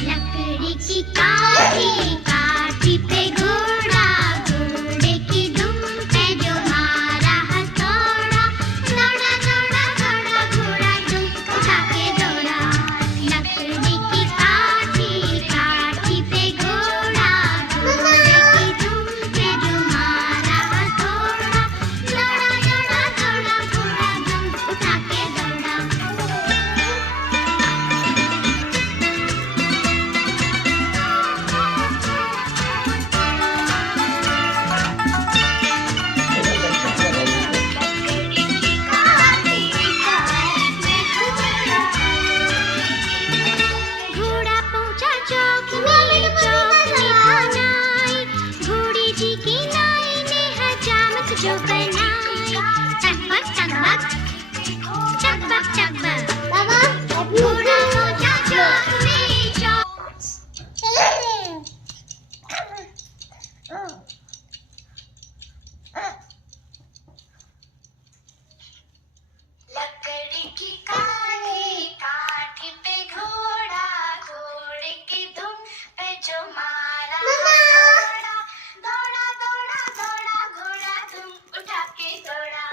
लकड़ी की काठी काठी पे घोड़ा, घोड़े की दुम पे जो मारा हथौड़ा, दौड़ा दौड़ा दौड़ा घोड़ा दुम उठा के दौड़ा। लकड़ी की काठी काठी पे घोड़ा, घोड़े की दुम पे जो मारा हथौड़ा, दौड़ा दौड़ा दौड़ा घोड़ा दुम उठा के दौड़ा। घोड़ा पहुंचा चौक में, चौक में खाना आई, घोड़ी जी की नाई ने हजामत जो बनाई। टकबक टकबक टकबक टकबक, घोड़ा पहुंचा चौक में, लकड़ी की काठी काठी पे घोड़ा, घोड़े की दुम पे जो मारा हथौड़ा, दौड़ा दौड़ा दौड़ा घोड़ा दुम उठा के दौड़ा।